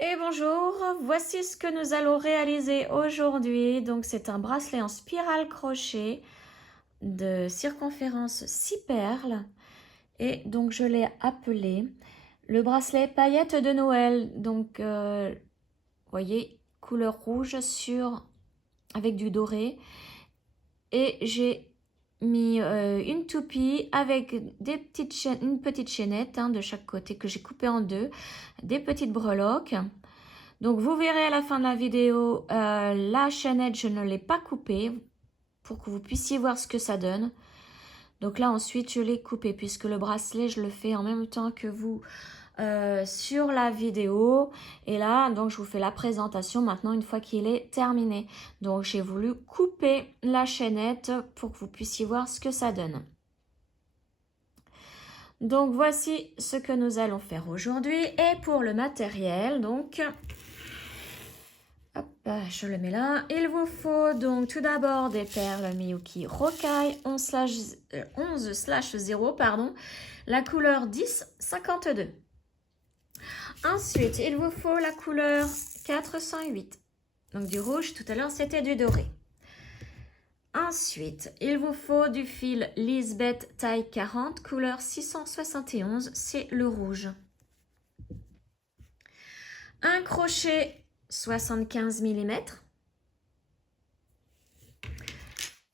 Et bonjour, voici ce que nous allons réaliser aujourd'hui. Donc c'est un bracelet en spirale crochet de circonférence 6 perles. Et donc je l'ai appelé le bracelet paillettes de Noël. Donc vous voyez, couleur rouge avec du doré. Et j'ai mis une toupie avec une petite chaînette de chaque côté que j'ai coupée en deux, des petites breloques. Donc vous verrez à la fin de la vidéo, la chaînette je ne l'ai pas coupée pour que vous puissiez voir ce que ça donne. Donc là ensuite je l'ai coupé puisque le bracelet je le fais en même temps que vous sur la vidéo. Et là donc je vous fais la présentation maintenant une fois qu'il est terminé. Donc j'ai voulu couper la chaînette pour que vous puissiez voir ce que ça donne. Donc voici ce que nous allons faire aujourd'hui. Et pour le matériel donc... Hop, je le mets là. Il vous faut donc tout d'abord des perles Miyuki Rokai 11/0, pardon, la couleur 1052. Ensuite, il vous faut la couleur 408. Donc du rouge, tout à l'heure c'était du doré. Ensuite, il vous faut du fil Lisbeth taille 40, couleur 671, c'est le rouge. Un crochet 75 mm.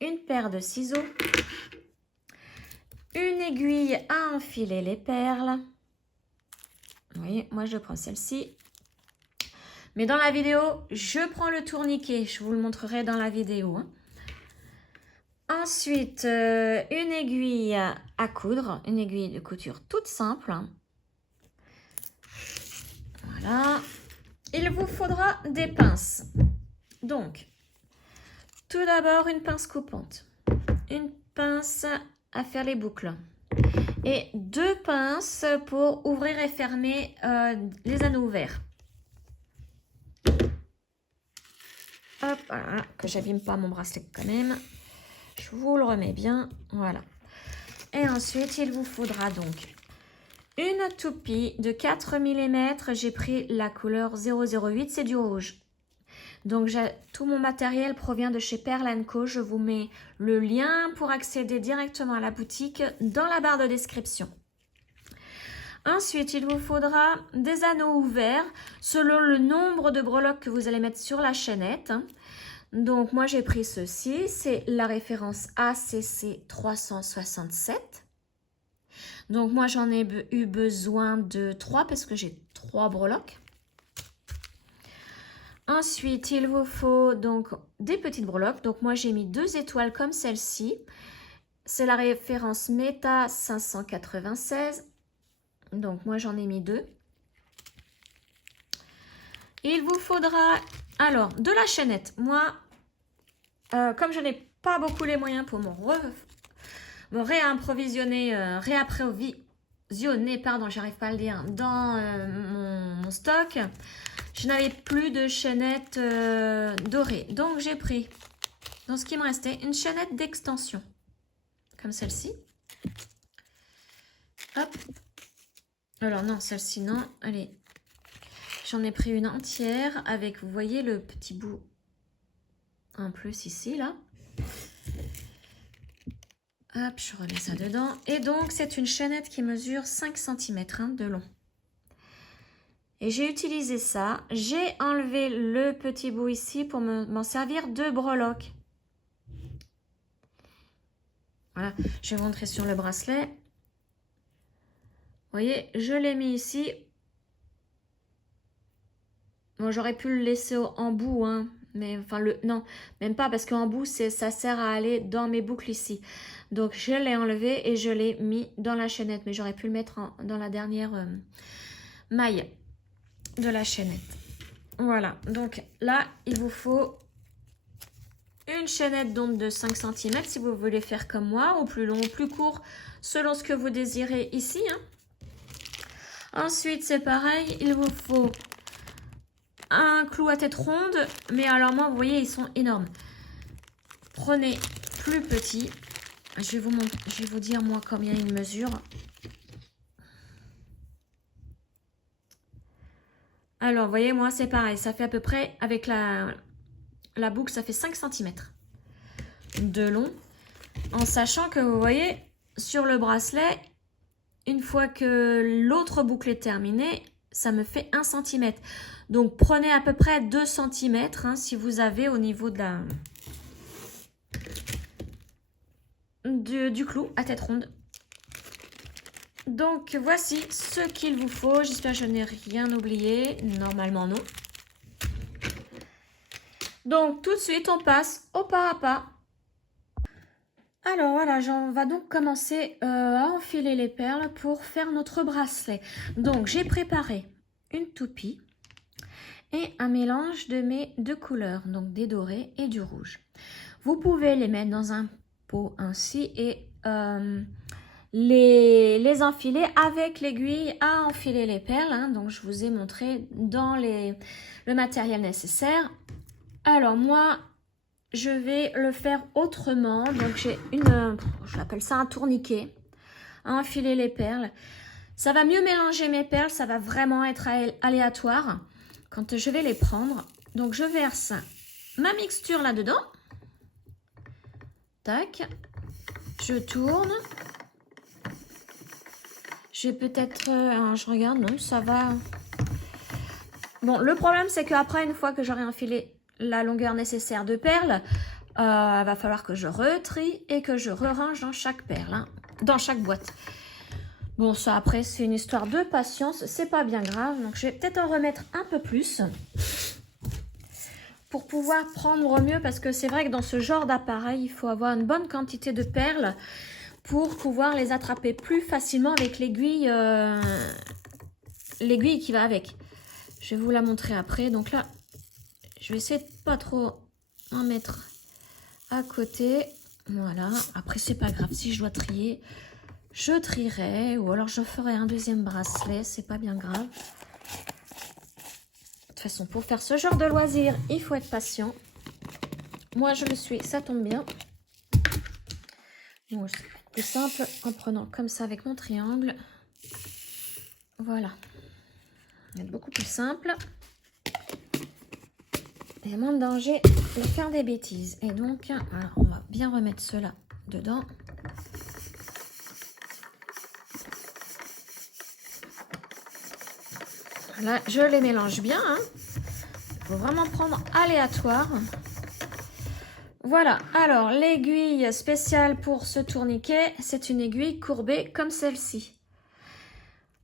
Une paire de ciseaux, une aiguille à enfiler les perles. Vous voyez, moi je prends celle-ci. Mais dans la vidéo, je prends le tourniquet. Je vous le montrerai dans la vidéo. Ensuite, une aiguille à coudre, une aiguille de couture toute simple. Voilà. Il vous faudra des pinces. Donc, tout d'abord une pince coupante, une pince à faire les boucles et deux pinces pour ouvrir et fermer les anneaux ouverts. Hop, voilà, que j'abîme pas mon bracelet quand même. Je vous le remets bien, voilà. Et ensuite, il vous faudra donc une toupie de 4 mm. J'ai pris la couleur 008, c'est du rouge. Donc, tout mon matériel provient de chez Pearl & Co. Je vous mets le lien pour accéder directement à la boutique dans la barre de description. Ensuite, il vous faudra des anneaux ouverts selon le nombre de breloques que vous allez mettre sur la chaînette. Donc, moi, j'ai pris ceci. C'est la référence ACC 367. Donc, moi, j'en ai eu besoin de 3 parce que j'ai 3 breloques. Ensuite, il vous faut donc des petites breloques. Donc, moi, j'ai mis 2 étoiles comme celle-ci. C'est la référence Meta 596. Donc, moi, j'en ai mis 2. Il vous faudra, alors, de la chaînette. Moi, comme je n'ai pas beaucoup les moyens pour me réapprovisionner, pardon, j'arrive pas à le dire, dans mon stock, je n'avais plus de chaînette dorée. Donc, j'ai pris, dans ce qui me restait, une chaînette d'extension, comme celle-ci. Hop. Alors, non, celle-ci, non. Allez, j'en ai pris une entière avec, vous voyez, le petit bout en plus ici, là. Hop, je remets ça dedans. Et donc, c'est une chaînette qui mesure 5 cm de long. Et j'ai utilisé ça. J'ai enlevé le petit bout ici pour m'en servir de breloque. Voilà, je vais vous montrer sur le bracelet. Vous voyez, je l'ai mis ici. Bon, j'aurais pu le laisser en bout, hein. Mais enfin, non, même pas parce qu'en bout, ça sert à aller dans mes boucles ici. Donc, je l'ai enlevé et je l'ai mis dans la chaînette. Mais j'aurais pu le mettre dans la dernière maille de la chaînette. Voilà, donc là, il vous faut une chaînette d'onde de 5 cm si vous voulez faire comme moi, ou plus long ou plus court, selon ce que vous désirez ici. Hein. Ensuite, c'est pareil, il vous faut un clou à tête ronde, mais alors moi, vous voyez, ils sont énormes. Prenez plus petit. Je vais vous dire moi combien il mesure. Alors, vous voyez, moi, c'est pareil. Ça fait à peu près, avec la boucle, ça fait 5 cm de long. En sachant que, vous voyez, sur le bracelet, une fois que l'autre boucle est terminée, ça me fait 1 cm. Donc, prenez à peu près 2 cm hein, si vous avez au niveau de du clou à tête ronde. Donc, voici ce qu'il vous faut. J'espère que je n'ai rien oublié. Normalement, non. Donc, tout de suite, on passe au pas à pas. Alors, voilà, on va donc commencer à enfiler les perles pour faire notre bracelet. Donc, j'ai préparé une toupie et un mélange de mes deux couleurs, donc des dorés et du rouge. Vous pouvez les mettre dans un pot ainsi et les enfiler avec l'aiguille à enfiler les perles. Hein. Donc, je vous ai montré dans le matériel nécessaire. Alors, moi, je vais le faire autrement. Donc, j'ai je l'appelle ça un tourniquet, à enfiler les perles. Ça va mieux mélanger mes perles. Ça va vraiment être aléatoire quand je vais les prendre. Donc, je verse ma mixture là-dedans. Tac. Je tourne. J'ai peut-être... je regarde, non, ça va... Bon, le problème, c'est qu'après, une fois que j'aurai enfilé la longueur nécessaire de perles, va falloir que je retrie et que je re-range dans chaque perle, hein, dans chaque boîte. Bon, ça, après, c'est une histoire de patience. C'est pas bien grave. Donc, je vais peut-être en remettre un peu plus pour pouvoir prendre mieux. Parce que c'est vrai que dans ce genre d'appareil, il faut avoir une bonne quantité de perles pour pouvoir les attraper plus facilement avec l'aiguille qui va avec. Je vais vous la montrer après. Donc là, je vais essayer de pas trop en mettre à côté. Voilà. Après, c'est pas grave. Si je dois trier, je trierai. Ou alors, je ferai un deuxième bracelet. C'est pas bien grave. De toute façon, pour faire ce genre de loisir, il faut être patient. Moi, je le suis. Ça tombe bien. Donc, c'est plus simple en prenant comme ça avec mon triangle. Voilà. C'est beaucoup plus simple. Et moins de danger de faire des bêtises. Et donc, alors, on va bien remettre cela dedans. Là, je les mélange bien. Hein. Il faut vraiment prendre aléatoire. Voilà. Alors, l'aiguille spéciale pour ce tourniquet, c'est une aiguille courbée comme celle-ci.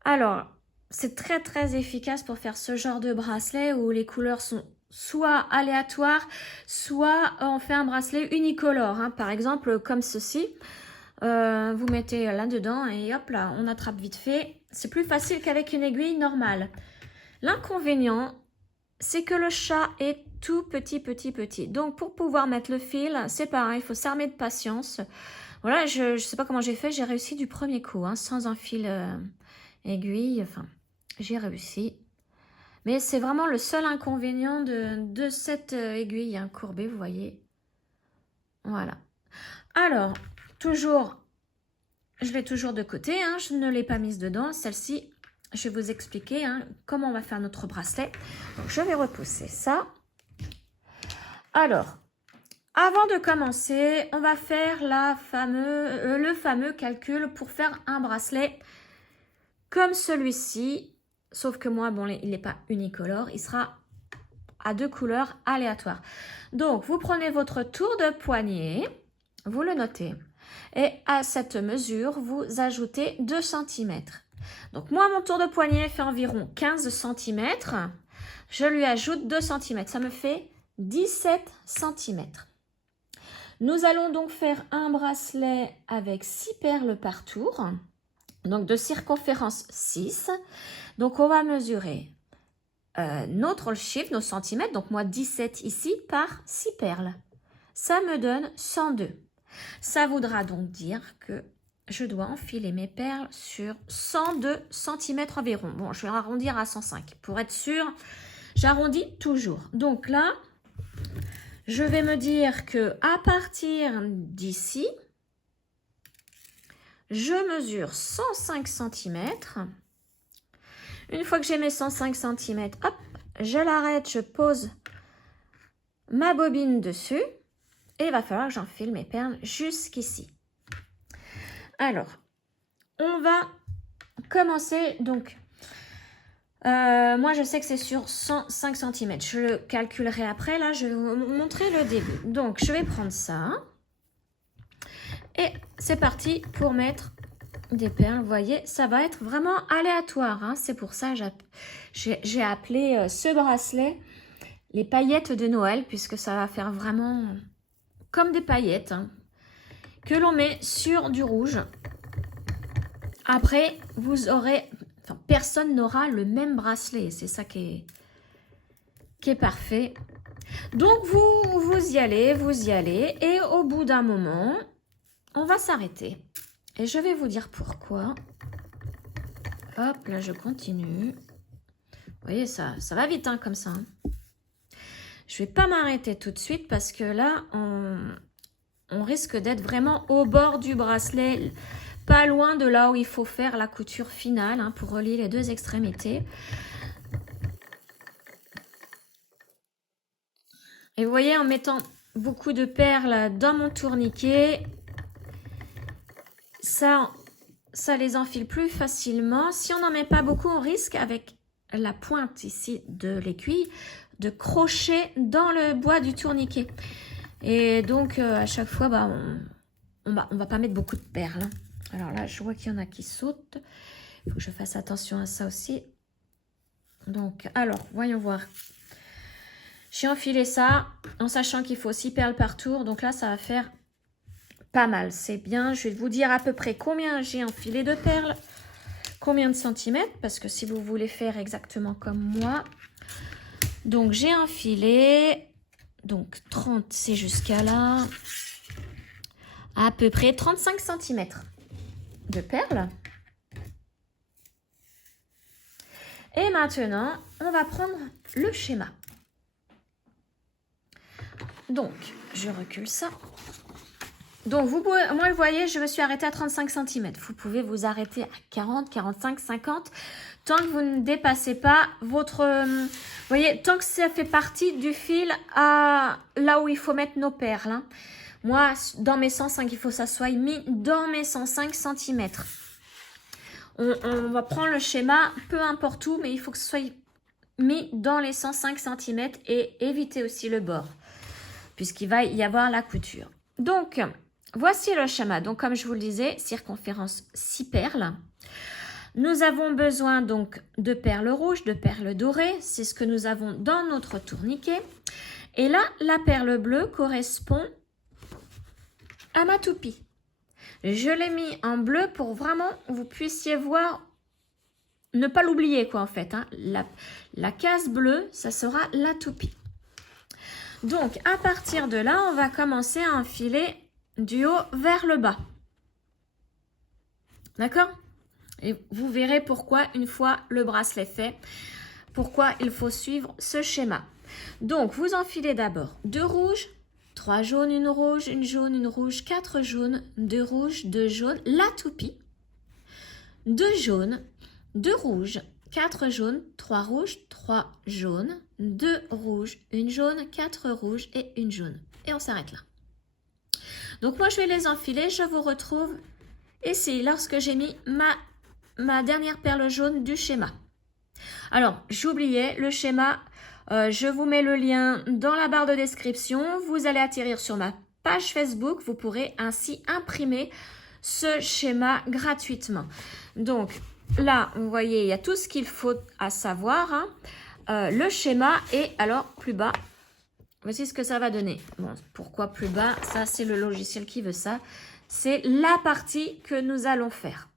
Alors, c'est très très efficace pour faire ce genre de bracelet où les couleurs sont soit aléatoires, soit on fait un bracelet unicolore. Hein. Par exemple, comme ceci. Vous mettez là-dedans et hop là, on attrape vite fait. C'est plus facile qu'avec une aiguille normale. L'inconvénient, c'est que le chat est tout petit. Donc, pour pouvoir mettre le fil, c'est pareil, il faut s'armer de patience. Voilà, je ne sais pas comment j'ai fait, j'ai réussi du premier coup, hein, sans un fil aiguille. Enfin, j'ai réussi. Mais c'est vraiment le seul inconvénient de cette aiguille hein, courbée, vous voyez. Voilà. Alors, toujours, je l'ai toujours de côté, hein, je ne l'ai pas mise dedans. Celle-ci, je vais vous expliquer hein, comment on va faire notre bracelet. Donc, je vais repousser ça. Alors, avant de commencer, on va faire le fameux calcul pour faire un bracelet comme celui-ci. Sauf que moi, bon, il n'est pas unicolore, il sera à deux couleurs aléatoires. Donc, vous prenez votre tour de poignet, vous le notez. Et à cette mesure, vous ajoutez 2 cm. Donc, moi, mon tour de poignet fait environ 15 cm. Je lui ajoute 2 cm. Ça me fait 17 cm. Nous allons donc faire un bracelet avec 6 perles par tour. Donc, de circonférence 6. Donc, on va mesurer notre chiffre, nos centimètres. Donc, moi, 17 ici par 6 perles. Ça me donne 102. Ça voudra donc dire que je dois enfiler mes perles sur 102 cm environ. Bon, je vais arrondir à 105. Pour être sûr, j'arrondis toujours. Donc là, je vais me dire que à partir d'ici, je mesure 105 cm. Une fois que j'ai mes 105 cm, hop, je l'arrête, je pose ma bobine dessus et il va falloir que j'enfile mes perles jusqu'ici. Alors, on va commencer donc. Moi, je sais que c'est sur 105 cm. Je le calculerai après. Là, je vais vous montrer le début. Donc, je vais prendre ça. Et c'est parti pour mettre des perles. Vous voyez, ça va être vraiment aléatoire. Hein. C'est pour ça que j'ai appelé ce bracelet les paillettes de Noël, puisque ça va faire vraiment comme des paillettes hein, que l'on met sur du rouge. Après, vous aurez... Enfin, personne n'aura le même bracelet. C'est ça qui est parfait. Donc, vous y allez. Et au bout d'un moment, on va s'arrêter. Et je vais vous dire pourquoi. Hop, là, je continue. Vous voyez, ça va vite hein, comme ça. Hein. Je ne vais pas m'arrêter tout de suite parce que là, on risque d'être vraiment au bord du bracelet, pas loin de là où il faut faire la couture finale hein, pour relier les deux extrémités. Et vous voyez, en mettant beaucoup de perles dans mon tourniquet, ça les enfile plus facilement. Si on n'en met pas beaucoup, on risque avec la pointe ici de l'aiguille de crocher dans le bois du tourniquet. Et donc, à chaque fois, bah, on va pas mettre beaucoup de perles. Hein. Alors là, je vois qu'il y en a qui sautent. Il faut que je fasse attention à ça aussi. Donc, alors, voyons voir. J'ai enfilé ça en sachant qu'il faut 6 perles par tour. Donc là, ça va faire pas mal. C'est bien. Je vais vous dire à peu près combien j'ai enfilé de perles. Combien de centimètres. Parce que si vous voulez faire exactement comme moi. Donc, j'ai enfilé. Donc, 30, c'est jusqu'à là. À peu près 35 cm de perles. Et maintenant, on va prendre le schéma. Donc, je recule ça. Donc, vous pouvez, moi, vous voyez, je me suis arrêtée à 35 cm. Vous pouvez vous arrêter à 40, 45, 50, tant que vous ne dépassez pas votre... vous voyez, tant que ça fait partie du fil à là où il faut mettre nos perles. Hein. Moi, dans mes 105, il faut que ça soit mis dans mes 105 cm. On va prendre le schéma, peu importe où, mais il faut que ce soit mis dans les 105 cm et éviter aussi le bord, puisqu'il va y avoir la couture. Donc, voici le schéma. Donc, comme je vous le disais, circonférence 6 perles. Nous avons besoin donc de perles rouges, de perles dorées. C'est ce que nous avons dans notre tourniquet. Et là, la perle bleue correspond à ma toupie. Je l'ai mis en bleu pour vraiment vous puissiez voir, ne pas l'oublier quoi en fait. Hein. La case bleue, ça sera la toupie. Donc, à partir de là, on va commencer à enfiler du haut vers le bas. D'accord? Et vous verrez pourquoi, une fois le bracelet fait, pourquoi il faut suivre ce schéma. Donc, vous enfilez d'abord 2 rouges, 3 jaunes, une jaune, une rouge, 4 jaunes, 2 rouges, 2 jaunes, la toupie, 2 jaunes, 2 rouges, 4 jaunes, 3 rouges, 3 jaunes, 2 rouges, une jaune, 4 rouges et une jaune. Et on s'arrête là. Donc moi je vais les enfiler, je vous retrouve ici lorsque j'ai mis ma dernière perle jaune du schéma. Alors j'oubliais le schéma, je vous mets le lien dans la barre de description, vous allez atterrir sur ma page Facebook, vous pourrez ainsi imprimer ce schéma gratuitement. Donc là, vous voyez, il y a tout ce qu'il faut à savoir. Hein. Le schéma et alors plus bas, voici ce que ça va donner. Bon, pourquoi plus bas? Ça, c'est le logiciel qui veut ça. C'est la partie que nous allons faire.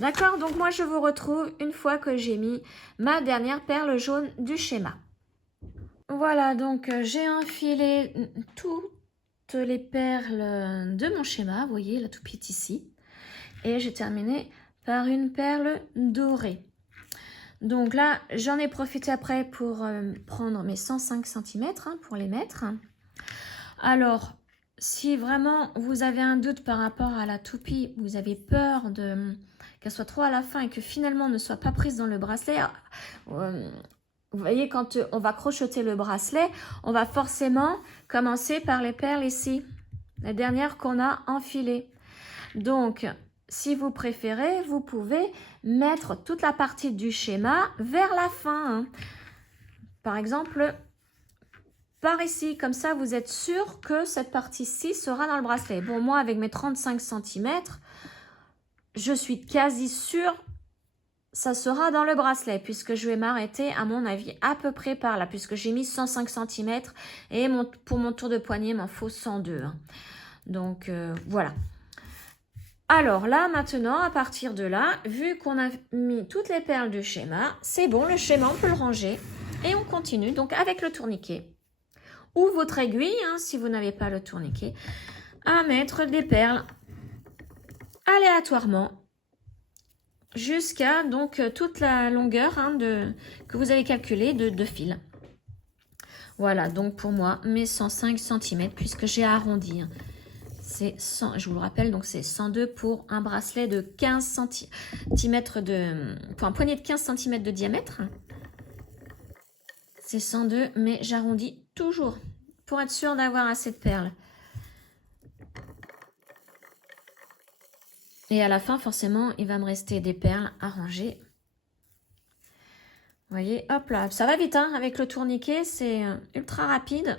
D'accord? Donc moi, je vous retrouve une fois que j'ai mis ma dernière perle jaune du schéma. Voilà, donc j'ai enfilé toutes les perles de mon schéma. Vous voyez, la toupie est ici. Et j'ai terminé par une perle dorée. Donc là, j'en ai profité après pour prendre mes 105 cm hein, pour les mettre. Alors, si vraiment vous avez un doute par rapport à la toupie, vous avez peur qu'elle soit trop à la fin et que finalement ne soit pas prise dans le bracelet, vous voyez, quand on va crocheter le bracelet, on va forcément commencer par les perles ici, la dernière qu'on a enfilée. Donc, si vous préférez, vous pouvez mettre toute la partie du schéma vers la fin, hein. Par exemple, par ici, comme ça, vous êtes sûr que cette partie-ci sera dans le bracelet. Bon, moi, avec mes 35 cm, je suis quasi sûre ça sera dans le bracelet, puisque je vais m'arrêter, à mon avis, à peu près par là, puisque j'ai mis 105 cm et pour mon tour de poignet, il m'en faut 102. Hein. Donc, voilà. Alors là, maintenant, à partir de là, vu qu'on a mis toutes les perles du schéma, c'est bon, le schéma, on peut le ranger. Et on continue, donc, avec le tourniquet. Ou votre aiguille, hein, si vous n'avez pas le tourniquet, à mettre des perles aléatoirement jusqu'à donc toute la longueur hein, que vous avez calculée de fil. Voilà, donc pour moi, mes 105 cm, puisque j'ai arrondi. Hein. C'est 100, je vous le rappelle, donc c'est 102 pour un bracelet de 15 cm pour un poignet de 15 cm de diamètre. C'est 102, mais j'arrondis toujours pour être sûr d'avoir assez de perles. Et à la fin, forcément, il va me rester des perles à ranger. Vous voyez, hop là, ça va vite hein, avec le tourniquet, c'est ultra rapide.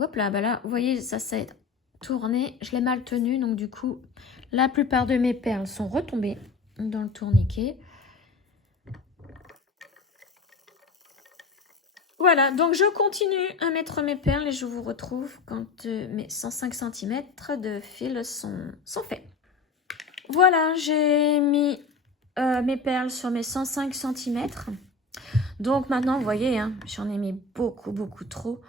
Hop là, bah là, vous voyez, ça s'est tourné, je l'ai mal tenu, donc du coup, la plupart de mes perles sont retombées dans le tourniquet. Voilà, donc je continue à mettre mes perles et je vous retrouve quand mes 105 cm de fil sont faits. Voilà, j'ai mis mes perles sur mes 105 cm. Donc maintenant, vous voyez, hein, j'en ai mis beaucoup trop.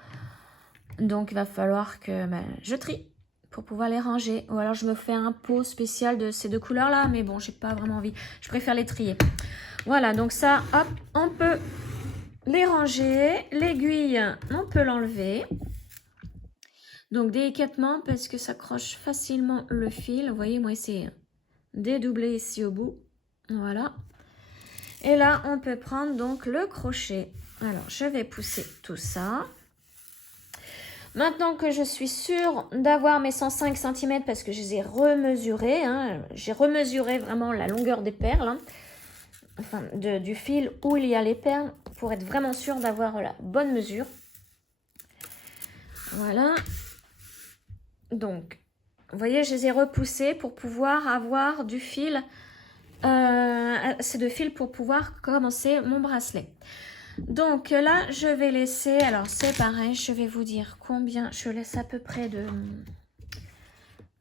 Donc il va falloir que je trie pour pouvoir les ranger. Ou alors je me fais un pot spécial de ces deux couleurs-là. Mais bon, j'ai pas vraiment envie. Je préfère les trier. Voilà, donc ça, hop, on peut les ranger. L'aiguille, on peut l'enlever. Donc délicatement parce que ça accroche facilement le fil. Vous voyez, moi c'est dédoublé ici au bout. Voilà. Et là, on peut prendre donc le crochet. Alors, je vais pousser tout ça. Maintenant que je suis sûre d'avoir mes 105 cm parce que je les ai remesurés, hein, j'ai remesuré vraiment la longueur des perles, hein, enfin du fil où il y a les perles, pour être vraiment sûre d'avoir la bonne mesure. Voilà. Donc, vous voyez, je les ai repoussés pour pouvoir avoir du fil, assez de fil pour pouvoir commencer mon bracelet. Donc là, je vais laisser, alors c'est pareil, je vais vous dire combien je laisse à peu près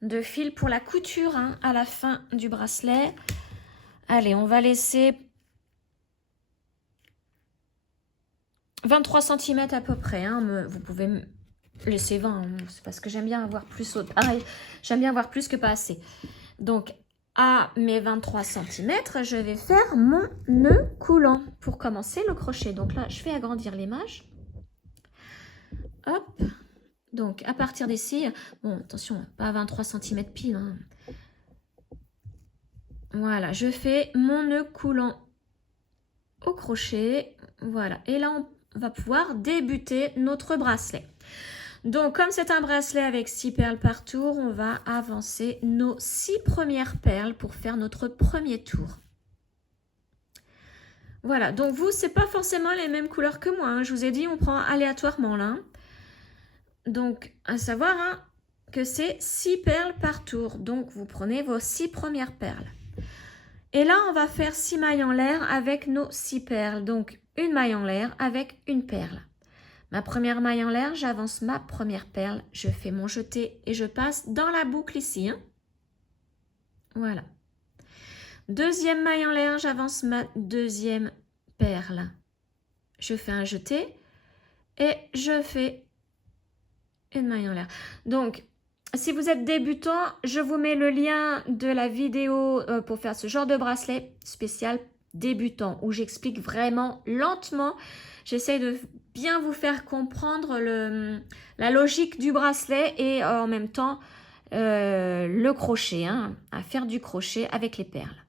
de fil pour la couture hein, à la fin du bracelet. Allez, on va laisser 23 cm à peu près. Hein, vous pouvez laisser 20, hein, c'est parce que j'aime bien avoir plus. Pareil, j'aime bien avoir plus que pas assez. Donc, à mes 23 cm, je vais faire mon nœud coulant pour commencer le crochet. Donc là, je vais agrandir l'image. Hop. Donc, à partir d'ici, bon, attention, pas 23 cm pile. Hein. Voilà, je fais mon nœud coulant au crochet. Voilà, et là, on va pouvoir débuter notre bracelet. Donc, comme c'est un bracelet avec 6 perles par tour, on va avancer nos 6 premières perles pour faire notre premier tour. Voilà, donc vous, c'est pas forcément les mêmes couleurs que moi. Hein. Je vous ai dit, on prend aléatoirement là. Donc, à savoir hein, que c'est 6 perles par tour. Donc, vous prenez vos 6 premières perles. Et là, on va faire 6 mailles en l'air avec nos 6 perles. Donc, une maille en l'air avec une perle. Ma première maille en l'air, j'avance ma première perle, je fais mon jeté et je passe dans la boucle ici. Hein. Voilà. Deuxième maille en l'air, j'avance ma deuxième perle. Je fais un jeté et je fais une maille en l'air. Donc, si vous êtes débutant, je vous mets le lien de la vidéo pour faire ce genre de bracelet spécial débutant où j'explique vraiment lentement. J'essaie de bien vous faire comprendre la logique du bracelet et en même temps le crochet, hein, à faire du crochet avec les perles.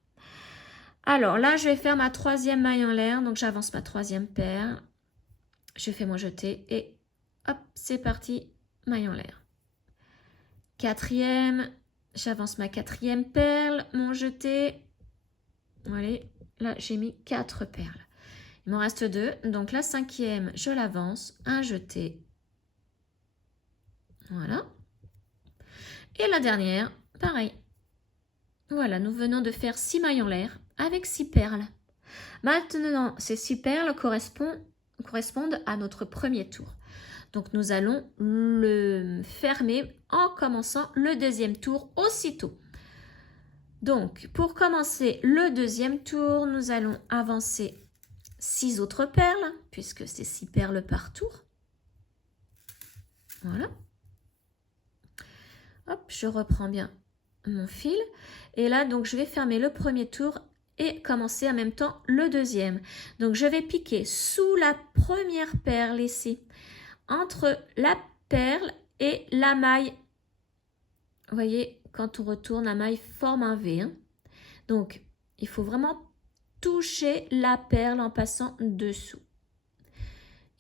Alors là, je vais faire ma troisième maille en l'air. Donc, j'avance ma troisième perle. Je fais mon jeté et hop, c'est parti, maille en l'air. Quatrième, j'avance ma quatrième perle, mon jeté. Allez, là, j'ai mis 4 perles. Il m'en reste 2. Donc la cinquième, je l'avance, un jeté. Voilà. Et la dernière, pareil. Voilà, nous venons de faire 6 mailles en l'air avec 6 perles. Maintenant, ces 6 perles correspondent à notre premier tour. Donc, nous allons le fermer en commençant le deuxième tour aussitôt. Donc, pour commencer le deuxième tour, nous allons avancer 6 autres perles, puisque c'est 6 perles par tour. Voilà. Hop, je reprends bien mon fil. Et là, donc, je vais fermer le premier tour et commencer en même temps le deuxième. Donc, je vais piquer sous la première perle ici, entre la perle et la maille. Vous voyez, quand on retourne, la maille forme un V. Hein. Donc, il faut vraiment toucher la perle en passant dessous.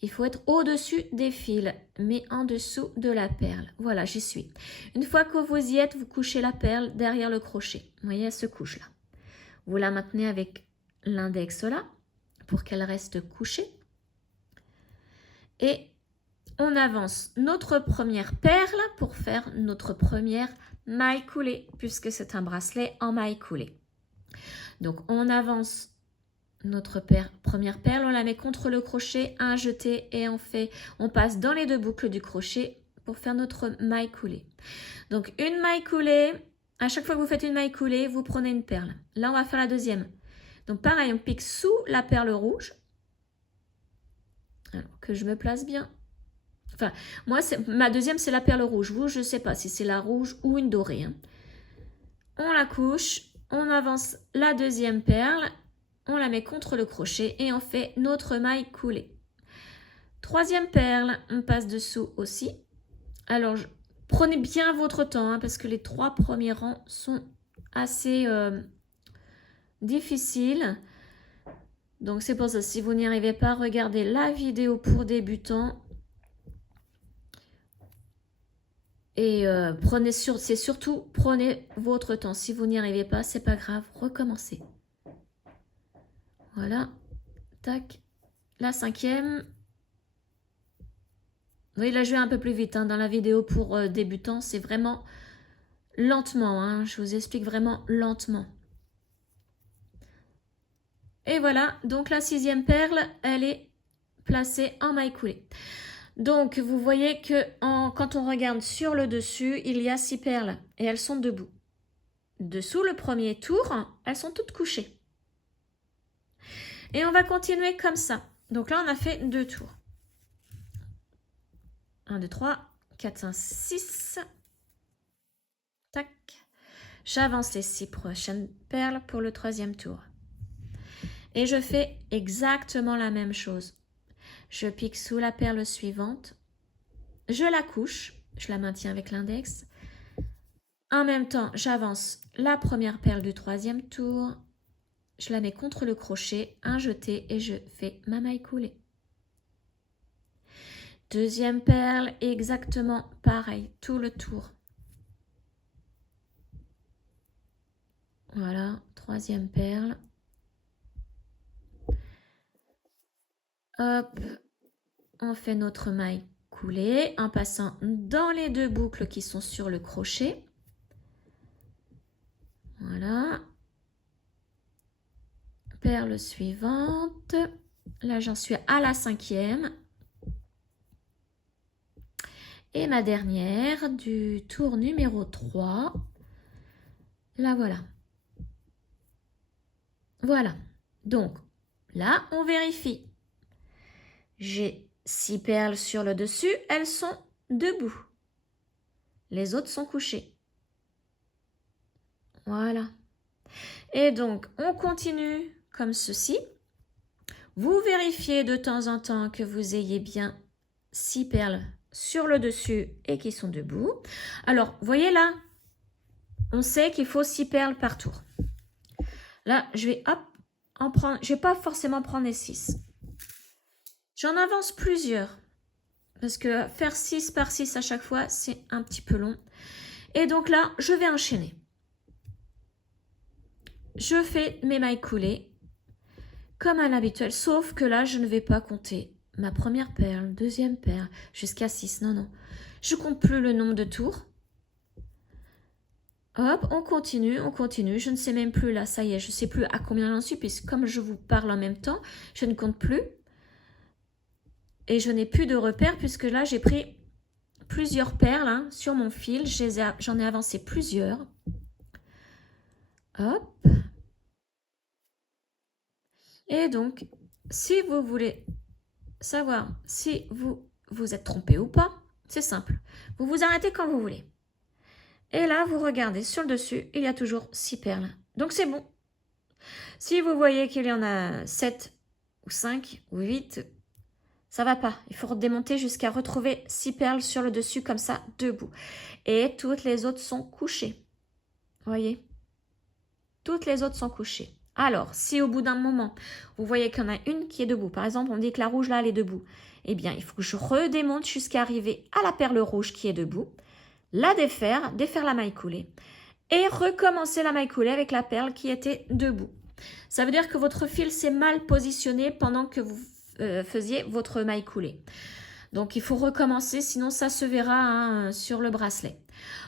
Il faut être au-dessus des fils, mais en dessous de la perle. Voilà, j'y suis. Une fois que vous y êtes, vous couchez la perle derrière le crochet. Vous voyez, elle se couche là. Vous la maintenez avec l'index là, pour qu'elle reste couchée. Et on avance notre première perle pour faire notre première maille coulée, puisque c'est un bracelet en maille coulée. Donc, on avance notre première perle, on la met contre le crochet, un jeté et on passe dans les 2 boucles du crochet pour faire notre maille coulée. Donc, une maille coulée, à chaque fois que vous faites une maille coulée, vous prenez une perle. Là, on va faire la deuxième. Donc, pareil, on pique sous la perle rouge. Alors, que je me place bien. Enfin, moi, ma deuxième, c'est la perle rouge. Vous, je ne sais pas si c'est la rouge ou une dorée. Hein. On la couche, on avance la deuxième perle, on la met contre le crochet et on fait notre maille coulée. Troisième perle, on passe dessous aussi. Alors, prenez bien votre temps hein, parce que les 3 premiers rangs sont assez difficiles. Donc, c'est pour ça, si vous n'y arrivez pas, regardez la vidéo pour débutants. Et prenez votre temps. Si vous n'y arrivez pas, c'est pas grave, recommencez. Voilà, tac, la cinquième. Oui, là je vais un peu plus vite. Hein. Dans la vidéo pour débutants, c'est vraiment lentement. Hein. Je vous explique vraiment lentement. Et voilà, donc la 6e perle, elle est placée en maille coulée. Donc, vous voyez que quand on regarde sur le dessus, il y a 6 perles et elles sont debout. Dessous le premier tour, elles sont toutes couchées. Et on va continuer comme ça. Donc là, on a fait 2 tours. 1, 2, 3, 4, 5, 6. Tac. J'avance les 6 prochaines perles pour le 3e tour. Et je fais exactement la même chose. Je pique sous la perle suivante. Je la couche. Je la maintiens avec l'index. En même temps, j'avance la première perle du 3e tour. Je la mets contre le crochet, un jeté et je fais ma maille coulée. 2e perle, exactement pareil, tout le tour. Voilà, 3e perle. Hop, on fait notre maille coulée en passant dans les 2 boucles qui sont sur le crochet. Voilà. Perle suivante. Là, j'en suis à la 5e. Et ma dernière du tour numéro 3. La voilà. Voilà. Donc, là, on vérifie. J'ai 6 perles sur le dessus. Elles sont debout. Les autres sont couchées. Voilà. Et donc, on continue comme ceci. Vous vérifiez de temps en temps que vous ayez bien 6 perles sur le dessus et qui sont debout. Alors, voyez là, on sait qu'il faut 6 perles par tour. Là, je vais hop, en prendre, je vais pas forcément prendre les 6. J'en avance plusieurs. Parce que faire 6 par 6 à chaque fois, c'est un petit peu long. Et donc là, je vais enchaîner. Je fais mes mailles coulées comme à l'habituel, sauf que là, je ne vais pas compter ma première perle, deuxième perle, jusqu'à 6. Non, non. Je compte plus le nombre de tours. Hop, on continue, on continue. Je ne sais même plus là, ça y est, je ne sais plus à combien j'en suis, puisque comme je vous parle en même temps, je ne compte plus. Et je n'ai plus de repères, puisque là, j'ai pris plusieurs perles hein, sur mon fil. J'en ai avancé plusieurs. Hop. Et donc, si vous voulez savoir si vous vous êtes trompé ou pas, c'est simple. Vous vous arrêtez quand vous voulez. Et là, vous regardez sur le dessus, il y a toujours 6 perles. Donc c'est bon. Si vous voyez qu'il y en a 7 ou 5 ou 8, ça va pas. Il faut démonter jusqu'à retrouver 6 perles sur le dessus comme ça, debout. Et toutes les autres sont couchées. Voyez? Toutes les autres sont couchées. Alors, si au bout d'un moment, vous voyez qu'il y en a une qui est debout, par exemple, on dit que la rouge là, elle est debout, eh bien, il faut que je redémonte jusqu'à arriver à la perle rouge qui est debout, la défaire la maille coulée et recommencer la maille coulée avec la perle qui était debout. Ça veut dire que votre fil s'est mal positionné pendant que vous faisiez votre maille coulée. Donc, il faut recommencer, sinon ça se verra hein, sur le bracelet.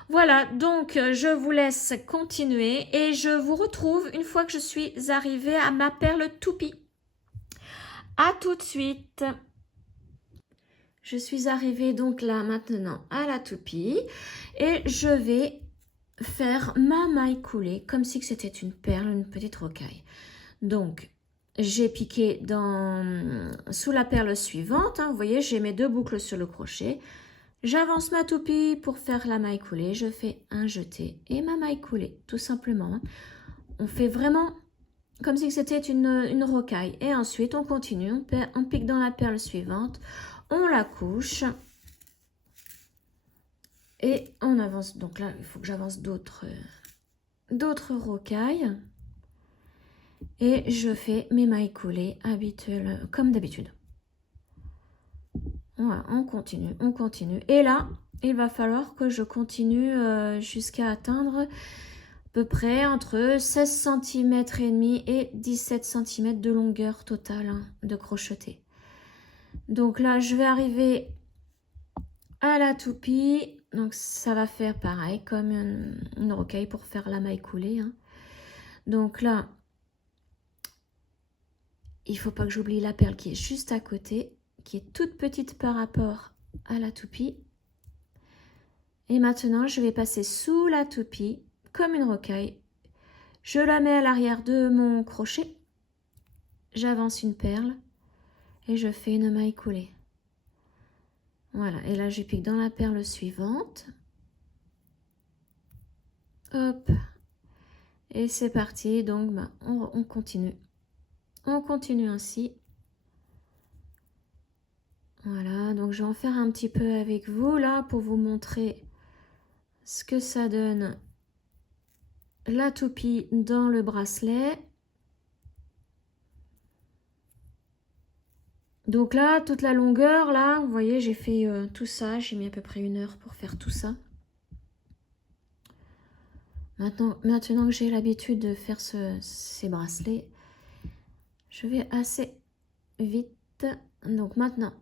Voilà, donc je vous laisse continuer et je vous retrouve une fois que je suis arrivée à ma perle toupie. À tout de suite. Je suis arrivée donc là maintenant à la toupie et je vais faire ma maille coulée comme si c'était une perle, une petite rocaille. Donc, j'ai piqué sous la perle suivante. Hein, vous voyez, j'ai mes 2 boucles sur le crochet. J'avance ma toupie pour faire la maille coulée. Je fais un jeté et ma maille coulée, tout simplement. On fait vraiment comme si c'était une rocaille. Et ensuite, on continue. On pique dans la perle suivante. On la couche. Et on avance. Donc là, il faut que j'avance d'autres rocailles. Et je fais mes mailles coulées habituelles, comme d'habitude. Voilà, on continue. Et là, il va falloir que je continue jusqu'à atteindre à peu près entre 16 cm et demi et 17 cm de longueur totale hein, de crocheté. Donc là, je vais arriver à la toupie. Donc ça va faire pareil comme une rocaille pour faire la maille coulée. Hein. Donc là, il faut pas que j'oublie la perle qui est juste à côté, qui est toute petite par rapport à la toupie. Et maintenant, je vais passer sous la toupie comme une rocaille. Je la mets à l'arrière de mon crochet. J'avance une perle et je fais une maille coulée. Voilà, et là, je pique dans la perle suivante. Hop. Et c'est parti. Donc, bah, on continue. On continue ainsi. Voilà, donc je vais en faire un petit peu avec vous là pour vous montrer ce que ça donne la toupie dans le bracelet. Donc là, toute la longueur, là, vous voyez, j'ai fait tout ça. J'ai mis à peu près 1 heure pour faire tout ça. Maintenant que j'ai l'habitude de faire ces bracelets, je vais assez vite. Donc maintenant,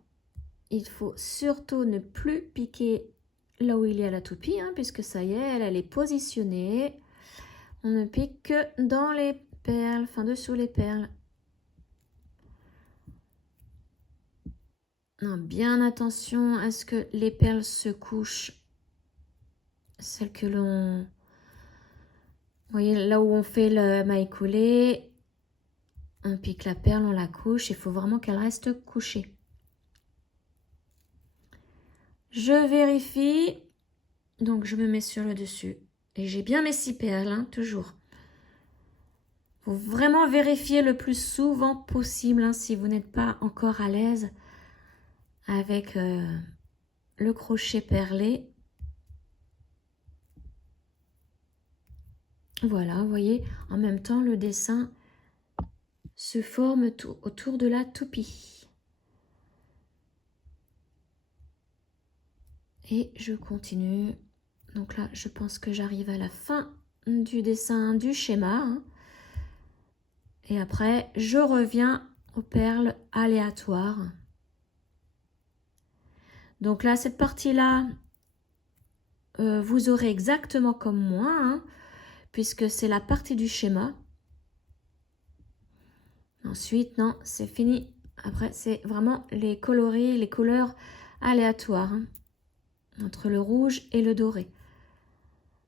il faut surtout ne plus piquer là où il y a la toupie, hein, puisque ça y est, elle est positionnée. On ne pique que dans les perles, enfin dessous les perles. Non, bien attention à ce que les perles se couchent. Celles que l'on... Vous voyez, là où on fait le maille coulée, on pique la perle, on la couche. Il faut vraiment qu'elle reste couchée. Je vérifie. Donc, je me mets sur le dessus. Et j'ai bien mes 6 perles, hein, toujours. Il faut vraiment vérifier le plus souvent possible hein, si vous n'êtes pas encore à l'aise avec le crochet perlé. Voilà, vous voyez, en même temps, le dessin se forme tout autour de la toupie. Et je continue. Donc là, je pense que j'arrive à la fin du dessin du schéma. Hein. Et après, je reviens aux perles aléatoires. Donc là, cette partie-là, vous aurez exactement comme moi, hein, puisque c'est la partie du schéma. Ensuite, non, c'est fini. Après, c'est vraiment les coloris, les couleurs aléatoires, hein, entre le rouge et le doré.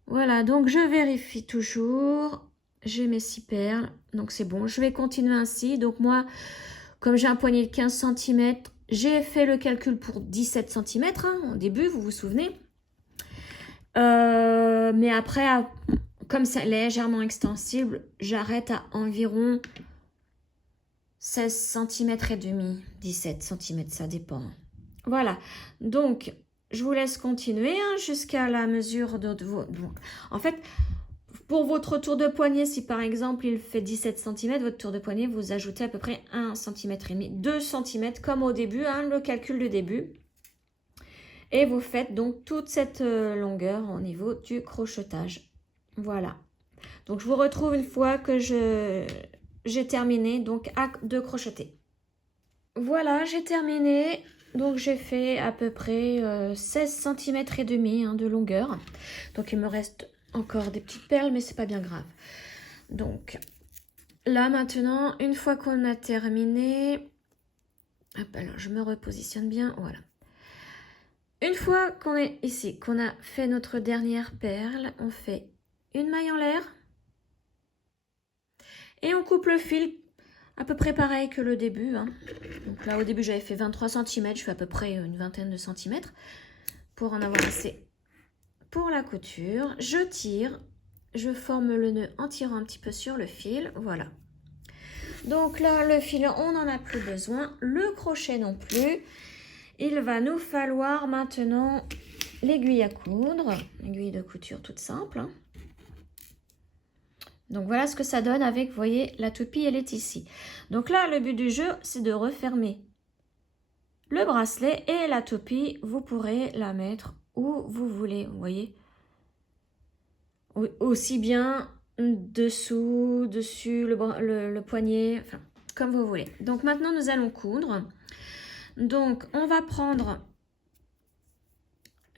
Voilà, donc je vérifie toujours. J'ai mes 6 perles, donc c'est bon. Je vais continuer ainsi. Donc moi, comme j'ai un poignet de 15 cm, j'ai fait le calcul pour 17 cm hein, au début, vous vous souvenez. Mais après, comme c'est légèrement extensible, j'arrête à environ 16 cm et demi, 17 cm, ça dépend. Voilà, donc je vous laisse continuer hein, jusqu'à la mesure de vos... En fait, pour votre tour de poignet, si par exemple il fait 17 cm, votre tour de poignet, vous ajoutez à peu près 1 cm et demi, 2 cm comme au début, hein, le calcul de début. Et vous faites donc toute cette longueur au niveau du crochetage. Voilà. Donc je vous retrouve une fois que j'ai terminé donc de crocheter. Voilà, j'ai terminé. Donc j'ai fait à peu près 16 cm et demi hein, de longueur. Donc il me reste encore des petites perles, mais c'est pas bien grave. Donc là maintenant, une fois qu'on a terminé, hop, alors je me repositionne bien, voilà. Une fois qu'on est ici, qu'on a fait notre dernière perle, on fait une maille en l'air et on coupe le fil à peu près pareil que le début. Hein. Donc là au début j'avais fait 23 cm, je fais à peu près une vingtaine de centimètres pour en avoir assez pour la couture. Je tire, je forme le nœud en tirant un petit peu sur le fil, voilà. Donc là le fil on n'en a plus besoin, le crochet non plus. Il va nous falloir maintenant l'aiguille à coudre, l'aiguille de couture toute simple. Hein. Donc voilà ce que ça donne avec, vous voyez, la toupie, elle est ici. Donc là, le but du jeu, c'est de refermer le bracelet et la toupie, vous pourrez la mettre où vous voulez, vous voyez. Aussi bien dessous, dessus, le poignet, enfin, comme vous voulez. Donc maintenant, nous allons coudre. Donc, on va prendre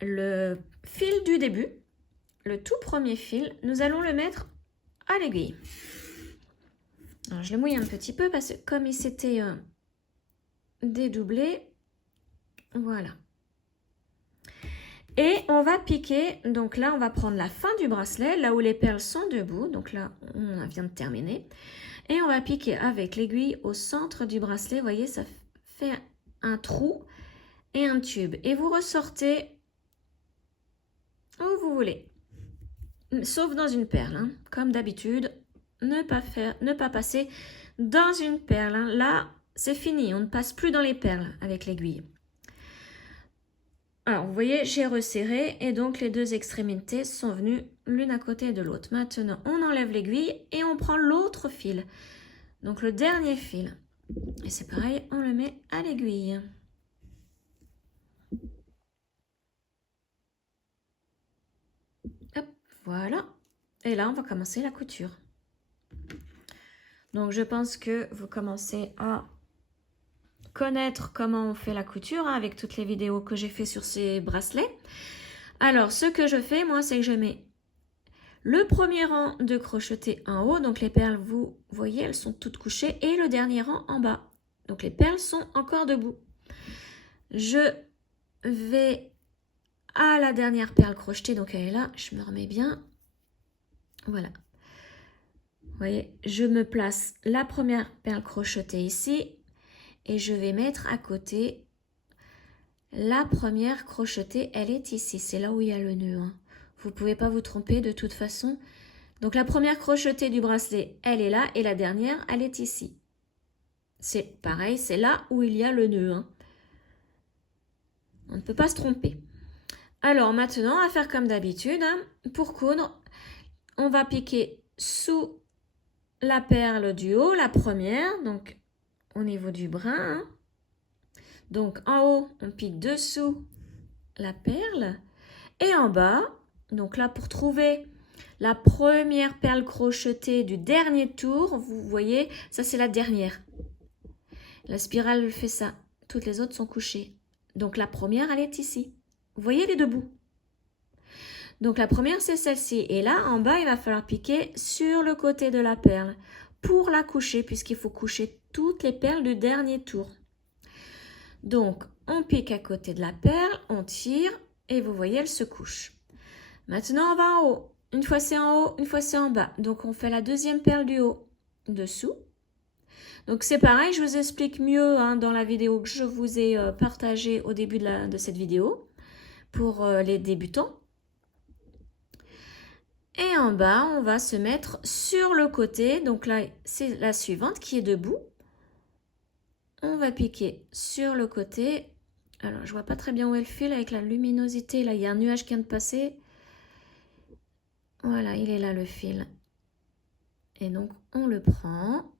le fil du début, le tout premier fil, nous allons le mettre à l'aiguille. Alors, je le mouille un petit peu parce que comme il s'était dédoublé, voilà. Et on va piquer, donc là, on va prendre la fin du bracelet, là où les perles sont debout, donc là, on vient de terminer. Et on va piquer avec l'aiguille au centre du bracelet, vous voyez, ça fait un trou et un tube. Et vous ressortez où vous voulez, sauf dans une perle, hein. Comme d'habitude, ne pas passer dans une perle. Hein. Là, c'est fini, on ne passe plus dans les perles avec l'aiguille. Alors, vous voyez, j'ai resserré et donc les deux extrémités sont venues l'une à côté de l'autre. Maintenant, on enlève l'aiguille et on prend l'autre fil. Donc, le dernier fil. Et c'est pareil, on le met à l'aiguille. Hop, voilà. Et là, on va commencer la couture. Donc, je pense que vous commencez à connaître comment on fait la couture hein, avec toutes les vidéos que j'ai fait sur ces bracelets. Alors, ce que je fais, moi, c'est que je mets le premier rang de crochetés en haut. Donc, les perles, vous voyez, elles sont toutes couchées. Et le dernier rang en bas. Donc, les perles sont encore debout. Je vais à la dernière perle crochetée. Donc, elle est là. Je me remets bien. Voilà. Vous voyez, je me place la première perle crochetée ici. Et je vais mettre à côté la première crochetée, elle est ici. C'est là où il y a le nœud. Hein. Vous ne pouvez pas vous tromper de toute façon. Donc la première crochetée du bracelet, elle est là. Et la dernière, elle est ici. C'est pareil, c'est là où il y a le nœud. Hein. On ne peut pas se tromper. Alors maintenant, à faire comme d'habitude. Hein, pour coudre, on va piquer sous la perle du haut, la première, donc au niveau du brin. Hein. Donc en haut, on pique dessous la perle. Et en bas, donc là pour trouver la première perle crochetée du dernier tour, vous voyez, ça c'est la dernière. La spirale fait ça. Toutes les autres sont couchées. Donc la première, elle est ici. Vous voyez les deux bouts? Donc la première, c'est celle-ci. Et là, en bas, il va falloir piquer sur le côté de la perle pour la coucher, puisqu'il faut coucher toutes les perles du dernier tour. Donc, on pique à côté de la perle, on tire, et vous voyez, elle se couche. Maintenant, on va en haut. Une fois c'est en haut, une fois c'est en bas. Donc, on fait la deuxième perle du haut dessous. Donc, c'est pareil, je vous explique mieux hein, dans la vidéo que je vous ai partagée au début de cette vidéo pour les débutants. Et en bas, on va se mettre sur le côté. Donc là, c'est la suivante qui est debout. On va piquer sur le côté. Alors, je vois pas très bien où est le fil avec la luminosité. Là, il y a un nuage qui vient de passer. Voilà, il est là le fil. Et donc, on le prend.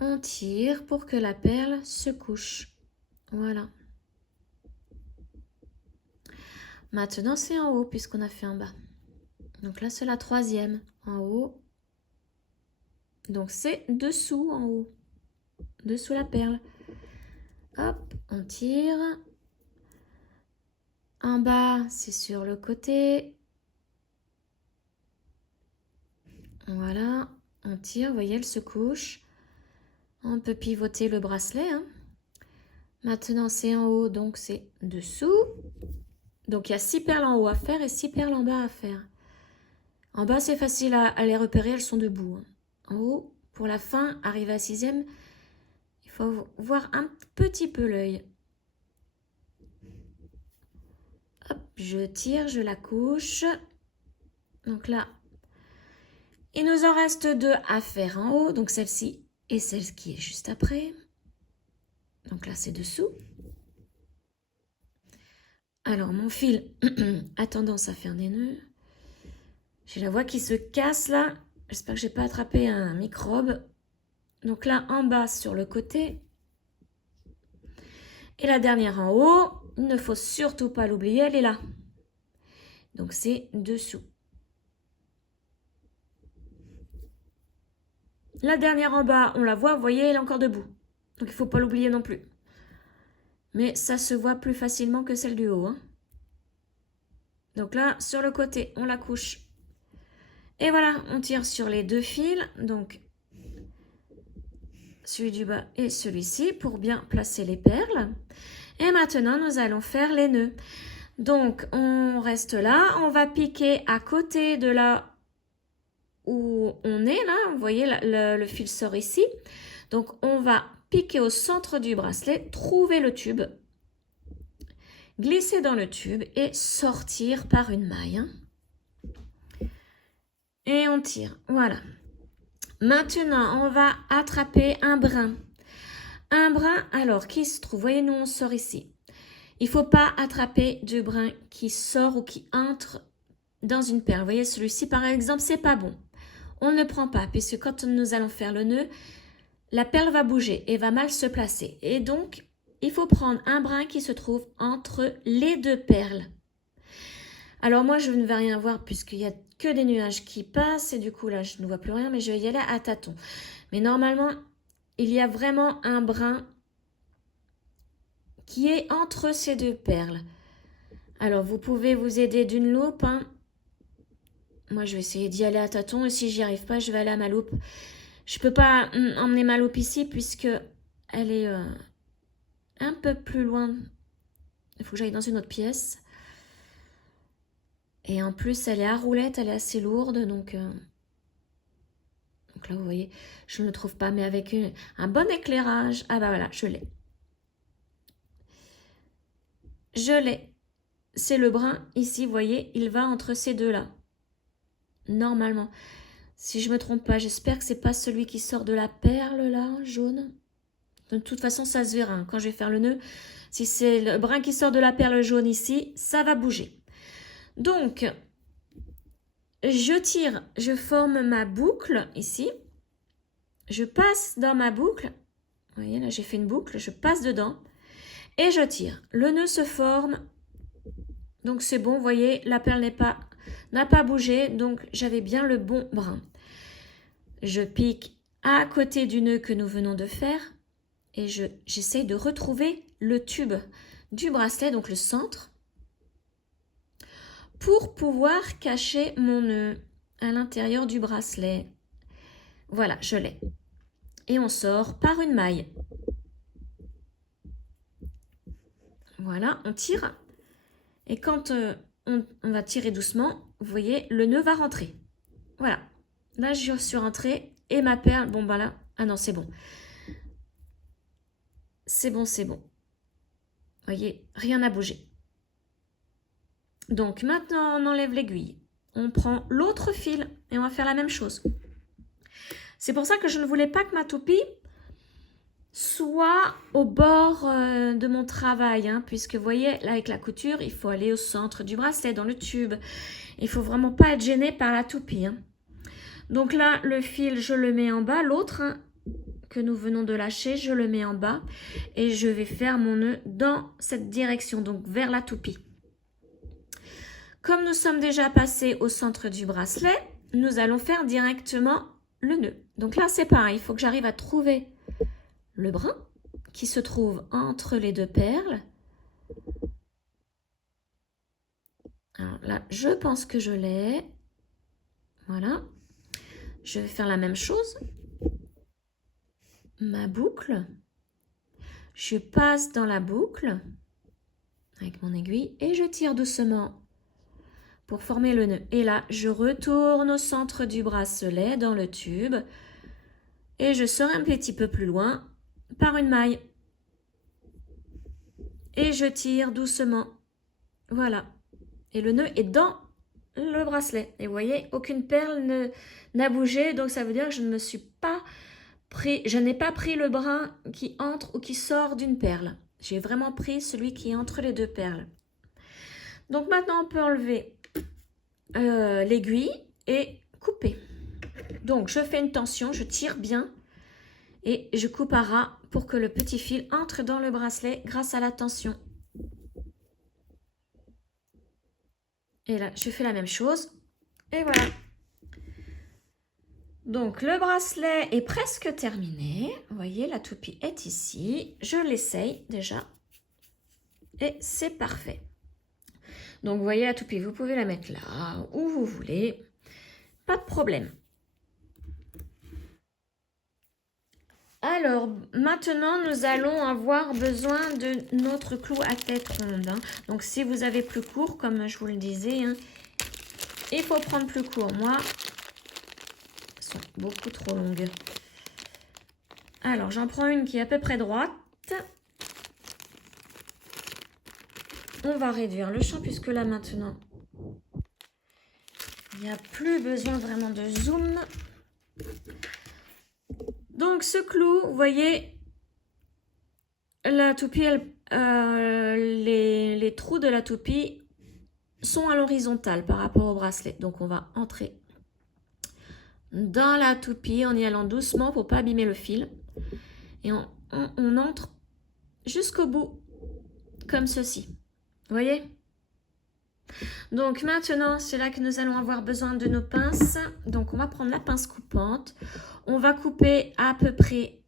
On tire pour que la perle se couche. Voilà. Maintenant, c'est en haut puisqu'on a fait en bas. Donc là, c'est la troisième en haut. Donc, c'est dessous en haut. Dessous la perle. Hop, on tire. En bas, c'est sur le côté. Voilà, on tire, vous voyez, elle se couche. On peut pivoter le bracelet. Hein. Maintenant, c'est en haut, donc c'est dessous. Donc, il y a 6 perles en haut à faire et 6 perles en bas à faire. En bas, c'est facile à les repérer, elles sont debout. Hein. En haut, pour la fin, arriver à 6e, il faut voir un petit peu l'œil. Hop, je tire, je la couche. Donc là, il nous en reste 2 à faire en haut, donc celle-ci et celle qui est juste après. Donc là, c'est dessous. Alors, mon fil a tendance à faire des nœuds. J'ai la voix qui se casse là. J'espère que je n'ai pas attrapé un microbe. Donc là, en bas sur le côté. Et la dernière en haut, il ne faut surtout pas l'oublier, elle est là. Donc c'est dessous. La dernière en bas, on la voit, vous voyez, elle est encore debout. Donc il ne faut pas l'oublier non plus. Mais ça se voit plus facilement que celle du haut. Hein. Donc là, sur le côté, on la couche. Et voilà, on tire sur les 2 fils. Donc celui du bas et celui-ci pour bien placer les perles. Et maintenant, nous allons faire les nœuds. Donc, on reste là. On va piquer à côté de là où on est, là. Vous voyez, le fil sort ici. Donc, on va piquer au centre du bracelet, trouver le tube, glisser dans le tube et sortir par une maille. Hein. Et on tire. Voilà. Maintenant, on va attraper un brin. Un brin, alors, qui se trouve, voyez, nous, on sort ici. Il ne faut pas attraper du brin qui sort ou qui entre dans une perle. Vous voyez, celui-ci, par exemple, c'est pas bon. On ne prend pas, puisque quand nous allons faire le nœud, la perle va bouger et va mal se placer. Et donc, il faut prendre un brin qui se trouve entre les 2 perles. Alors moi, je ne vais rien voir puisqu'il n'y a que des nuages qui passent. Et du coup, là, je ne vois plus rien, mais je vais y aller à tâtons. Mais normalement, il y a vraiment un brin qui est entre ces 2 perles. Alors, vous pouvez vous aider d'une loupe. Hein. Moi, je vais essayer d'y aller à tâtons. Et si j'y arrive pas, je vais aller à ma loupe. Je peux pas emmener ma loupe ici puisque elle est un peu plus loin. Il faut que j'aille dans une autre pièce. Et en plus, elle est à roulette, elle est assez lourde. Donc là, vous voyez, je ne le trouve pas. Mais avec un bon éclairage, ah bah voilà, je l'ai. Je l'ai. C'est le brin ici, vous voyez, il va entre ces 2-là. Normalement. Si je ne me trompe pas, j'espère que c'est pas celui qui sort de la perle, là, jaune. De toute façon, ça se verra. Hein. Quand je vais faire le nœud, si c'est le brin qui sort de la perle jaune ici, ça va bouger. Donc, je tire, je forme ma boucle ici. je passe dans ma boucle. Vous voyez, là, j'ai fait une boucle. Je passe dedans et je tire. Le nœud se forme. Donc, c'est bon. Vous voyez, la perle n'a pas bougé. Donc, j'avais bien le bon brin. Je pique à côté du nœud que nous venons de faire et j'essaye de retrouver le tube du bracelet, donc le centre, pour pouvoir cacher mon nœud à l'intérieur du bracelet. Voilà, je l'ai. Et on sort par une maille. Voilà, on tire. Et quand on va tirer doucement, vous voyez, le nœud va rentrer. Voilà. Là, je suis rentrée et ma perle, bon, ben là, ah non, c'est bon. C'est bon, c'est bon. Vous voyez, rien n'a bougé. Donc, maintenant, on enlève l'aiguille. On prend l'autre fil et on va faire la même chose. C'est pour ça que je ne voulais pas que ma toupie soit au bord de mon travail, hein, puisque vous voyez, là avec la couture, il faut aller au centre du bracelet, dans le tube. Il faut vraiment pas être gêné par la toupie. Hein. Donc là, le fil, je le mets en bas. L'autre, hein, que nous venons de lâcher, je le mets en bas. Et je vais faire mon nœud dans cette direction, donc vers la toupie. Comme nous sommes déjà passés au centre du bracelet, nous allons faire directement le nœud. Donc là, c'est pareil, il faut que j'arrive à trouver le brin qui se trouve entre les deux perles. Alors là, je pense que je l'ai. Voilà. Je vais faire la même chose. Ma boucle. Je passe dans la boucle avec mon aiguille et je tire doucement pour former le nœud. Et là, je retourne au centre du bracelet dans le tube et je sors un petit peu plus loin par une maille. Et je tire doucement. Voilà. Et le nœud est dans le bracelet. Et vous voyez, aucune perle n'a bougé. Donc ça veut dire que je n'ai pas pris le brin qui entre ou qui sort d'une perle. J'ai vraiment pris celui qui est entre les deux perles. Donc maintenant, on peut enlever l'aiguille et couper. Donc je fais une tension, je tire bien et je coupe à ras pour que le petit fil entre dans le bracelet grâce à la tension. Et là, je fais la même chose. Et voilà. Donc, le bracelet est presque terminé. Vous voyez, la toupie est ici. Je l'essaye déjà. Et c'est parfait. Donc, vous voyez la toupie, vous pouvez la mettre là, où vous voulez. Pas de problème. Alors, maintenant, nous allons avoir besoin de notre clou à tête ronde. Hein. Donc, si vous avez plus court, comme je vous le disais, hein, il faut prendre plus court. Moi, elles sont beaucoup trop longues. Alors, j'en prends une qui est à peu près droite. On va réduire le champ puisque là, maintenant, il n'y a plus besoin vraiment de zoom. Donc, ce clou, vous voyez, la toupie, les trous de la toupie sont à l'horizontale par rapport au bracelet. Donc, on va entrer dans la toupie en y allant doucement pour ne pas abîmer le fil. Et on entre jusqu'au bout, comme ceci. Vous voyez? Donc, maintenant, c'est là que nous allons avoir besoin de nos pinces. Donc, on va prendre la pince coupante. On va couper à peu près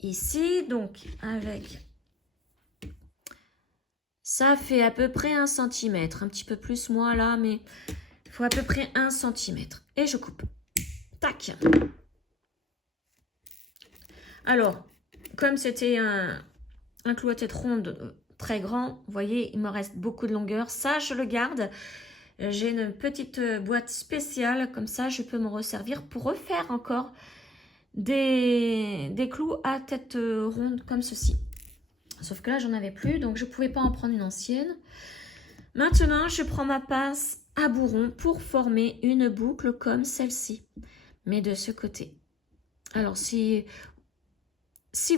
ici. Donc, avec... Ça fait à peu près 1 cm. Un petit peu plus, moi, là, mais il faut à peu près 1 cm. Et je coupe. Tac. Alors, comme c'était un clou à tête ronde très grand, vous voyez, il me reste beaucoup de longueur. Ça, je le garde. J'ai une petite boîte spéciale, comme ça, je peux me resservir pour refaire encore des clous à tête ronde comme ceci. Sauf que là, j'en avais plus, donc je ne pouvais pas en prendre une ancienne. Maintenant, je prends ma pince à bourron pour former une boucle comme celle-ci, mais de ce côté. Alors, si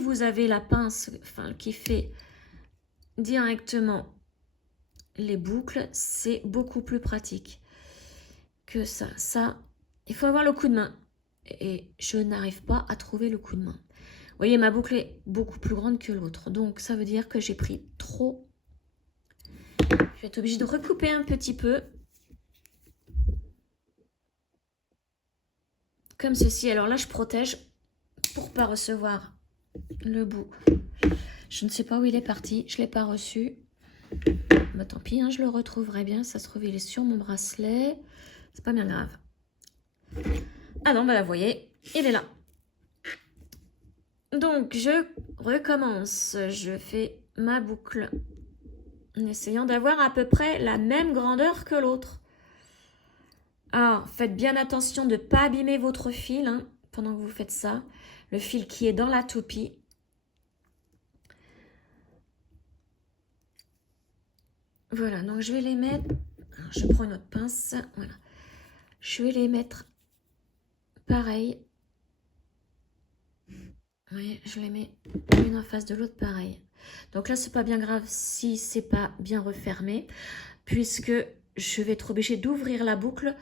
vous avez la pince qui fait directement les boucles, c'est beaucoup plus pratique que ça. Ça, il faut avoir le coup de main. et je n'arrive pas à trouver le coup de main. Vous voyez, ma boucle est beaucoup plus grande que l'autre, donc ça veut dire que j'ai pris trop. Je vais être obligée de recouper un petit peu. Comme ceci. Alors là, je protège pour pas recevoir le bout. Je ne sais pas où il est parti. Je ne l'ai pas reçu. Bah, tant pis, hein, je le retrouverai bien. Ça se trouve, il est sur mon bracelet. C'est pas bien grave. Ah non, bah là, vous voyez, il est là. Donc, je recommence. Je fais ma boucle en essayant d'avoir à peu près la même grandeur que l'autre. Alors, faites bien attention de ne pas abîmer votre fil hein, pendant que vous faites ça. Le fil qui est dans la toupie. Voilà, donc je vais les mettre. Alors, je prends une autre pince. Voilà. Je vais les mettre pareil. Oui, je les mets une en face de l'autre pareil. Donc là, c'est pas bien grave si c'est pas bien refermé, puisque je vais être obligée d'ouvrir la boucle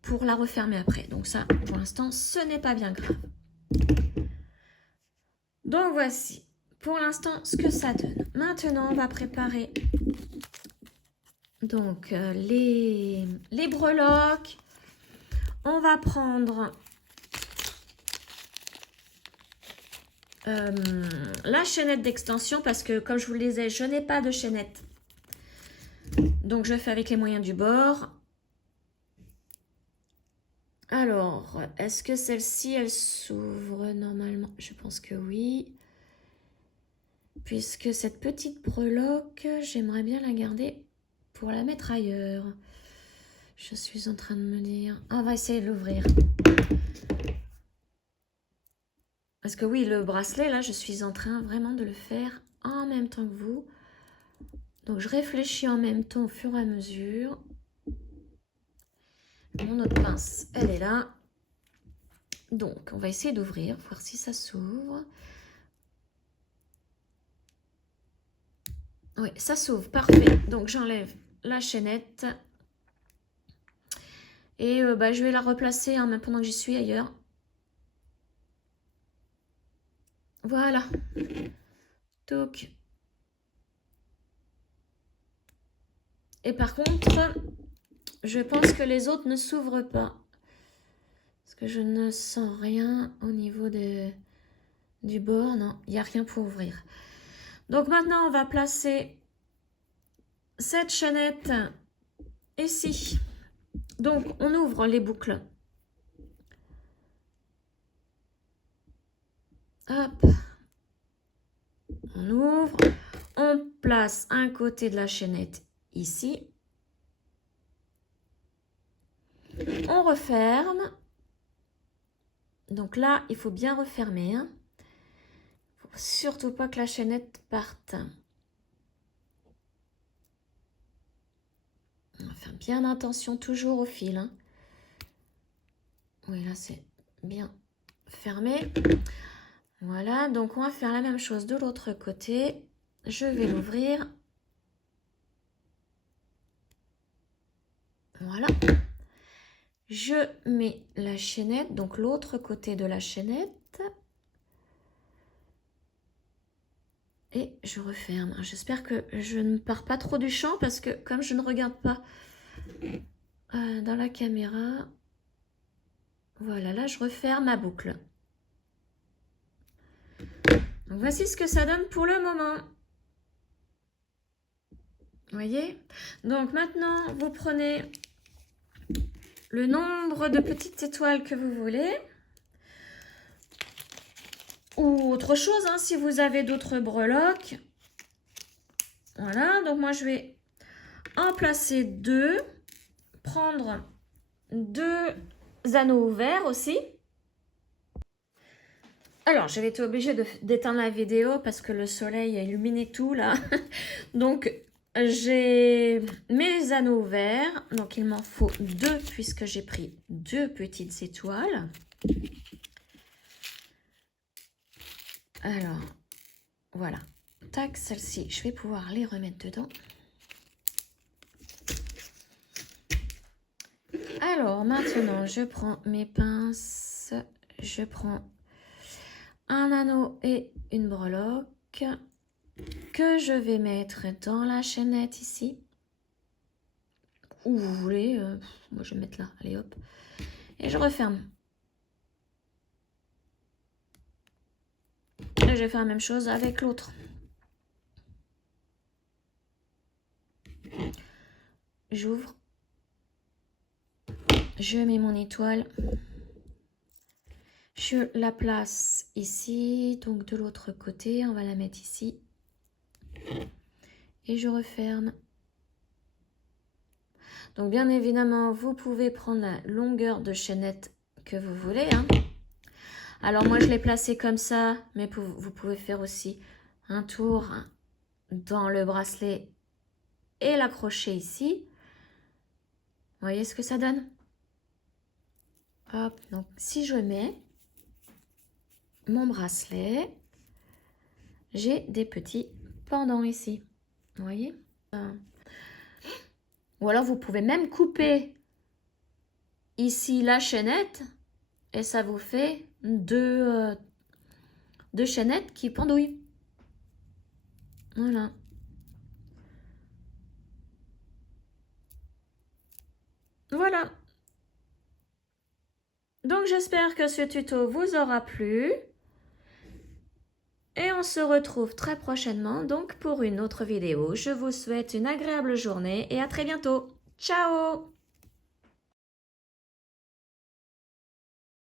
pour la refermer après. Donc ça, pour l'instant, ce n'est pas bien grave. Donc voici, pour l'instant, ce que ça donne. Maintenant, on va préparer donc les breloques. On va prendre la chaînette d'extension parce que, comme je vous le disais, je n'ai pas de chaînette. Donc, je fais avec les moyens du bord. Alors, est-ce que celle-ci, elle s'ouvre normalement? Je pense que oui. Puisque cette petite breloque, j'aimerais bien la garder pour la mettre ailleurs. Je suis en train de me dire... Ah, on va essayer de l'ouvrir. Parce que oui, le bracelet, là, je suis en train vraiment de le faire en même temps que vous. Donc, je réfléchis en même temps au fur et à mesure. Mon autre pince, elle est là. Donc, on va essayer d'ouvrir, voir si ça s'ouvre. Oui, ça s'ouvre, parfait. Donc, j'enlève la chaînette. Et je vais la replacer hein, même pendant que j'y suis ailleurs. Voilà. Donc. Et par contre, je pense que les autres ne s'ouvrent pas. Parce que je ne sens rien au niveau du bord. Non, il n'y a rien pour ouvrir. Donc maintenant, on va placer cette chaînette ici. Donc, on ouvre les boucles. Hop. On ouvre. On place un côté de la chaînette ici. On referme. Donc là, il faut bien refermer. Hein. Faut surtout pas que la chaînette parte. On va faire bien attention toujours au fil. Hein. Oui, là, c'est bien fermé. Voilà, donc on va faire la même chose de l'autre côté. Je vais l'ouvrir. Voilà. Je mets la chaînette, donc l'autre côté de la chaînette. Et je referme. J'espère que je ne pars pas trop du champ parce que comme je ne regarde pas dans la caméra, voilà, là je referme ma boucle. Donc voici ce que ça donne pour le moment. Vous voyez? Donc maintenant, vous prenez le nombre de petites étoiles que vous voulez. Ou autre chose, hein, si vous avez d'autres breloques. Voilà, donc moi je vais en placer deux. Prendre deux anneaux ouverts aussi. Alors, j'avais été obligée d'éteindre la vidéo parce que le soleil a illuminé tout là. Donc, j'ai mes anneaux ouverts. Donc, il m'en faut deux puisque j'ai pris deux petites étoiles. Alors, voilà. Tac, celle-ci, je vais pouvoir les remettre dedans. Alors, maintenant, je prends mes pinces. je prends un anneau et une breloque que je vais mettre dans la chaînette ici. Où vous voulez, moi je vais mettre là, allez hop. Et je referme. Et je vais faire la même chose avec l'autre. J'ouvre. Je mets mon étoile. Je la place ici, donc de l'autre côté, on va la mettre ici. Et je referme. Donc bien évidemment, vous pouvez prendre la longueur de chaînette que vous voulez. Hein. Alors moi je l'ai placé comme ça, mais vous pouvez faire aussi un tour dans le bracelet et l'accrocher ici. Vous voyez ce que ça donne? Hop, donc si je mets mon bracelet, j'ai des petits pendants ici. Vous voyez? Ou alors vous pouvez même couper ici la chaînette et ça vous fait deux chaînettes qui pendouillent. Voilà. Voilà. Donc j'espère que ce tuto vous aura plu. Et on se retrouve très prochainement donc pour une autre vidéo. Je vous souhaite une agréable journée et à très bientôt. Ciao!